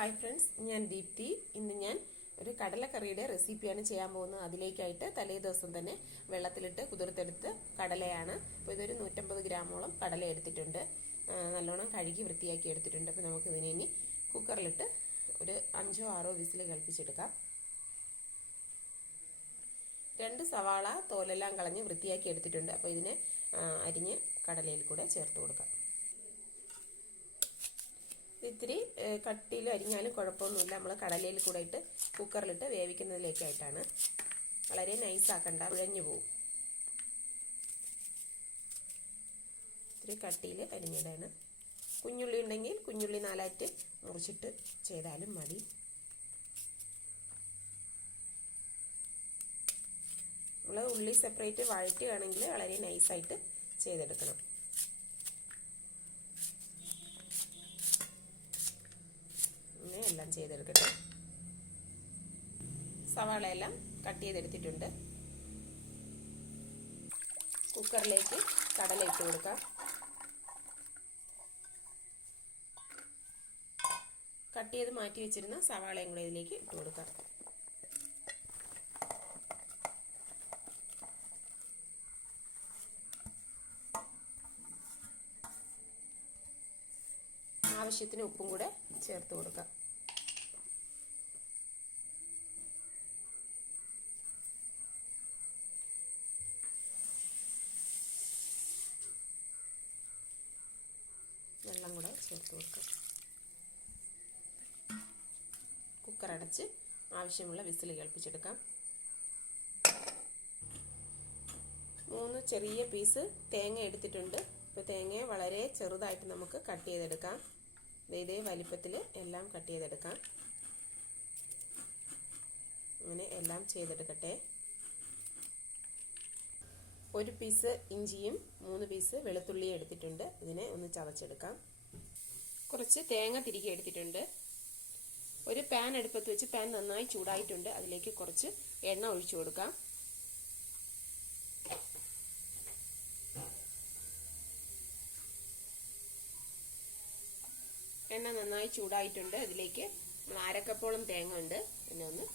Hi friends, ഞാൻ ദീപ്തി. ഇന്ന് ഞാൻ ഒരു കടലക്കറിയുടെ റെസിപ്പിയാണ് ചെയ്യാൻ പോകുന്നത്. അതിലേക്കായിട്ട് തലേ ദിവസം തന്നെ വെള്ളത്തിലിട്ട് കുതിർത്തെടുത്ത് കടലയാണ്. അപ്പോൾ ഇതൊരു 150 ഗ്രാമോളം കടല എടുത്തിട്ടുണ്ട്. നല്ലോണം കഴുകി വൃത്തിയാക്കി എടുത്തിട്ടുണ്ട്. അപ്പോൾ നമുക്ക് ഇതിനെ ഇനി കുക്കറിലിട്ട് ഒരു 5-6 വിസിൽ കളിപ്പിച്ചെടുക്കാം. 2 സവാള തോലെല്ലാം കളഞ്ഞ് വൃത്തിയാക്കി എടുത്തിട്ടുണ്ട്. അപ്പോൾ ഇതിനെ അരിഞ്ഞ് കടലയിൽ കൂടെ ചേർത്ത് കൊടുക്കാം. ഇത്തിരി കട്ടിയിൽ അരിഞ്ഞാലും കുഴപ്പമൊന്നുമില്ല. നമ്മൾ കടലയിൽ കൂടെ ഇട്ട് കുക്കറിലിട്ട് വേവിക്കുന്നതിലേക്കായിട്ടാണ്. വളരെ നൈസാക്കണ്ട, ഉഴഞ്ഞു പോവും. ഇത്തിരി കട്ടിയിൽ അരിഞ്ഞിടാണ്. കുഞ്ഞുള്ളി ഉണ്ടെങ്കിൽ കുഞ്ഞുള്ളി 4 മുറിച്ചിട്ട് ചെയ്താലും മതി. നമ്മൾ ഉള്ളി സെപ്പറേറ്റ് വഴറ്റുകയാണെങ്കിൽ വളരെ നൈസായിട്ട് ചെയ്തെടുക്കണം. എല്ലാം ചെയ്തെടുക്കട്ടെ. സവാളയെല്ലാം കട്ട് ചെയ്തെടുത്തിട്ടുണ്ട്. കുക്കറിലേക്ക് കടല ഇട്ട് കൊടുക്കാം. കട്ട് ചെയ്ത് മാറ്റി വെച്ചിരുന്ന സവാളയും കൂടെ ഇതിലേക്ക് ഇട്ട് കൊടുക്കാം. ആവശ്യത്തിന് ഉപ്പും കൂടെ ചേർത്ത് കൊടുക്കാം. വെള്ളം കൂടെ ചേർത്ത് കൊടുക്കാം. കുക്കർ അടച്ച് ആവശ്യമുള്ള വിസിൽ കേൾപ്പിച്ചെടുക്കാം. 3 ചെറിയ പീസ് തേങ്ങ എടുത്തിട്ടുണ്ട്. ഇപ്പോൾ തേങ്ങയെ വളരെ ചെറുതായിട്ട് നമുക്ക് കട്ട് ചെയ്തെടുക്കാം. ഇതേ വലിപ്പത്തിൽ എല്ലാം കട്ട് ചെയ്തെടുക്കാം. അങ്ങനെ എല്ലാം ചെയ്തെടുക്കട്ടെ. 1 പീസ് ഇഞ്ചിയും 3 പീസ് വെളുത്തുള്ളിയും എടുത്തിട്ടുണ്ട്. ഇതിനെ ഒന്ന് ചതച്ചെടുക്കാം. കുറച്ച് തേങ്ങ തിരികെ എടുത്തിട്ടുണ്ട്. ഒരു പാൻ അടുപ്പത്ത് വെച്ച് പാൻ നന്നായി ചൂടായിട്ടുണ്ട്. അതിലേക്ക് കുറച്ച് എണ്ണ ഒഴിച്ചു കൊടുക്കാം. എണ്ണ നന്നായി ചൂടായിട്ടുണ്ട്. അതിലേക്ക് 1/2 കപ്പോളം തേങ്ങ ഉണ്ട്. പിന്നെ ഒന്ന്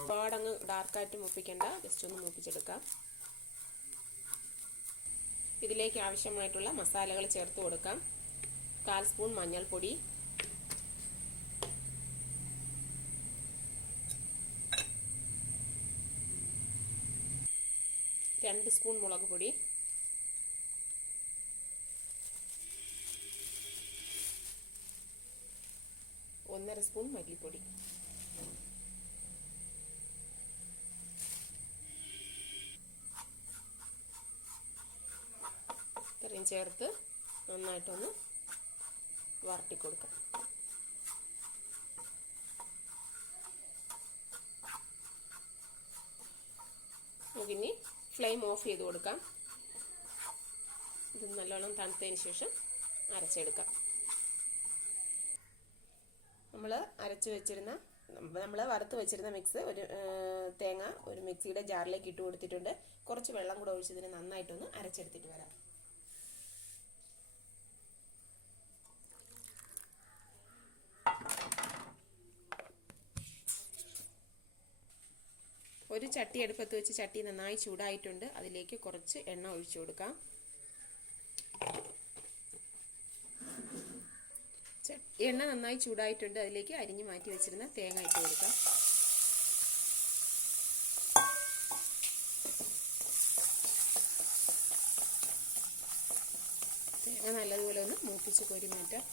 ഒരുപാടങ്ങ് ഡാർക്കായിട്ട് മൂപ്പിക്കണ്ട, ജസ്റ്റ് ഒന്ന് മൂപ്പിച്ചെടുക്കാം. ഇതിലേക്ക് ആവശ്യമായിട്ടുള്ള മസാലകൾ ചേർത്ത് കൊടുക്കാം. 1/4 സ്പൂൺ മഞ്ഞൾപ്പൊടി, 2 സ്പൂൺ മുളക് പൊടി, 1/2 സ്പൂൺ മല്ലിപ്പൊടി, ഇത്രയും ചേർത്ത് നന്നായിട്ടൊന്ന് വരട്ടി കൊടുക്കാം. നമുക്കിനി ഫ്ലെയിം ഓഫ് ചെയ്ത് കൊടുക്കാം. ഇത് നല്ലോണം തണുത്തതിന് ശേഷം അരച്ചെടുക്കാം. നമ്മൾ വറുത്ത് വെച്ചിരുന്ന മിക്സ് തേങ്ങ ഒരു മിക്സിയുടെ ജാറിലേക്ക് ഇട്ട് കൊടുത്തിട്ടുണ്ട്. കുറച്ച് വെള്ളം കൂടെ ഒഴിച്ചതിന് നന്നായിട്ടൊന്ന് അരച്ചെടുത്തിട്ട് വരാം. ഒരു ചട്ടി അടുപ്പത്ത് വെച്ച് ചട്ടി നന്നായി ചൂടായിട്ടുണ്ട്. അതിലേക്ക് കുറച്ച് എണ്ണ ഒഴിച്ചു കൊടുക്കാം. എണ്ണ നന്നായി ചൂടായിട്ടുണ്ട്. അതിലേക്ക് അരിഞ്ഞു മാറ്റി വെച്ചിരുന്ന തേങ്ങ ഇട്ട് കൊടുക്കാം. തേങ്ങ നല്ലതുപോലെ ഒന്ന് മൂപ്പിച്ച് കോരി മാറ്റാം.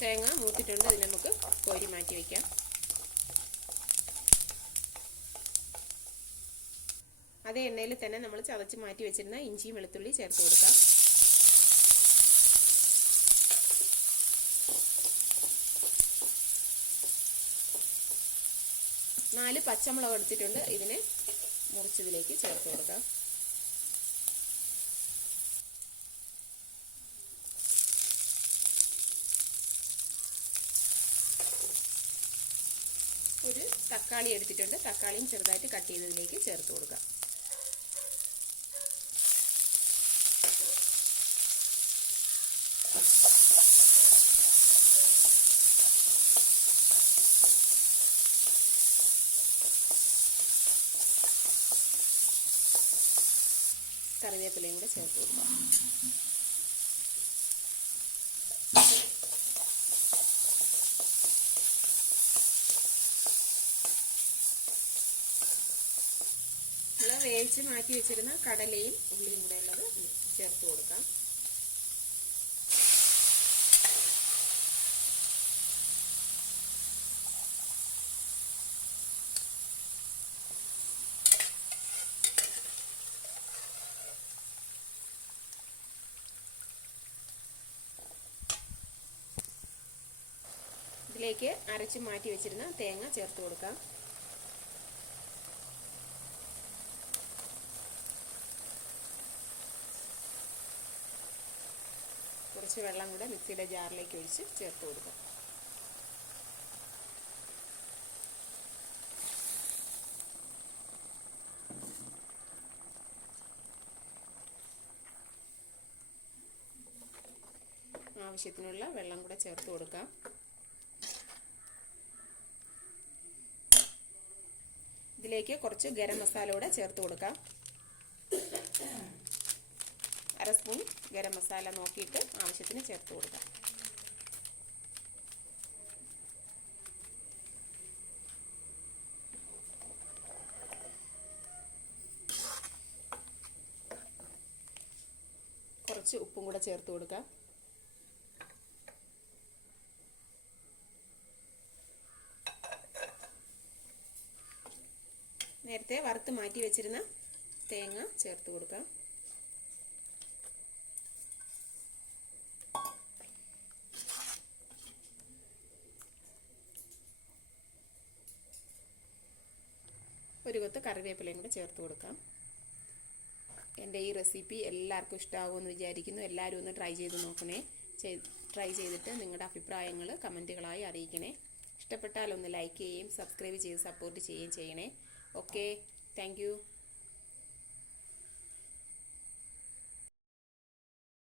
തേങ്ങ മൂത്തിട്ടുണ്ട്. അതിന് നമുക്ക് കോരി മാറ്റി വയ്ക്കാം. അതേ എണ്ണയിൽ തന്നെ നമ്മൾ ചതച്ച് മാറ്റി വെച്ചിരുന്ന ഇഞ്ചിയും വെളുത്തുള്ളി ചേർത്ത് കൊടുക്കാം. 4 പച്ചമുളക് എടുത്തിട്ടുണ്ട്. ഇതിനെ മുറിച്ചതിലേക്ക് ചേർത്ത് കൊടുക്കാം. ഒരു തക്കാളി എടുത്തിട്ടുണ്ട്. തക്കാളിയും ചെറുതായിട്ട് കട്ട് ചെയ്തതിലേക്ക് ചേർത്ത് കൊടുക്കാം. കറിവേപ്പിലയും കൂടെ ചേർത്ത് കൊടുക്കാം. നമ്മൾ വേവിച്ച് മാറ്റി വെച്ചിരുന്ന കടലയും ഉള്ളിയും കൂടെ ഉള്ളത് ചേർത്ത് കൊടുക്കാം. ഇതിലേക്ക് അരച്ച് മാറ്റി വെച്ചിരുന്ന തേങ്ങ ചേർത്ത് കൊടുക്കാം. കുറച്ച് വെള്ളം കൂടെ മിക്സിയുടെ ജാറിലേക്ക് ഒഴിച്ച് ചേർത്ത് കൊടുക്കാം. ആവശ്യത്തിനുള്ള വെള്ളം കൂടെ ചേർത്ത് കൊടുക്കാം. ഇതിലേക്ക് കുറച്ച് ഗരം മസാല കൂടെ ചേർത്ത് കൊടുക്കാം. 1/2 സ്പൂൺ ഗരം മസാല നോക്കിയിട്ട് ആവശ്യത്തിന് ചേർത്ത് കൊടുക്കാം. കുറച്ച് ഉപ്പും കൂടെ ചേർത്ത് കൊടുക്കാം. നേരത്തെ വറുത്ത് മാറ്റി വെച്ചിരുന്ന തേങ്ങ ചേർത്ത് കൊടുക്കാം. ഒരു കൊത്ത് കറിവേപ്പിലയും കൂടെ ചേർത്ത് കൊടുക്കാം. എൻ്റെ ഈ റെസിപ്പി എല്ലാവർക്കും ഇഷ്ടമാകുമെന്ന് വിചാരിക്കുന്നു. എല്ലാവരും ഒന്ന് ട്രൈ ചെയ്ത് നോക്കണേ. ട്രൈ ചെയ്തിട്ട് നിങ്ങളുടെ അഭിപ്രായങ്ങൾ കമൻറ്റുകളായി അറിയിക്കണേ. ഇഷ്ടപ്പെട്ടാൽ ഒന്ന് ലൈക്ക് ചെയ്യുകയും സബ്സ്ക്രൈബ് ചെയ്ത് സപ്പോർട്ട് ചെയ്യുകയും ചെയ്യണേ. Okay, thank you.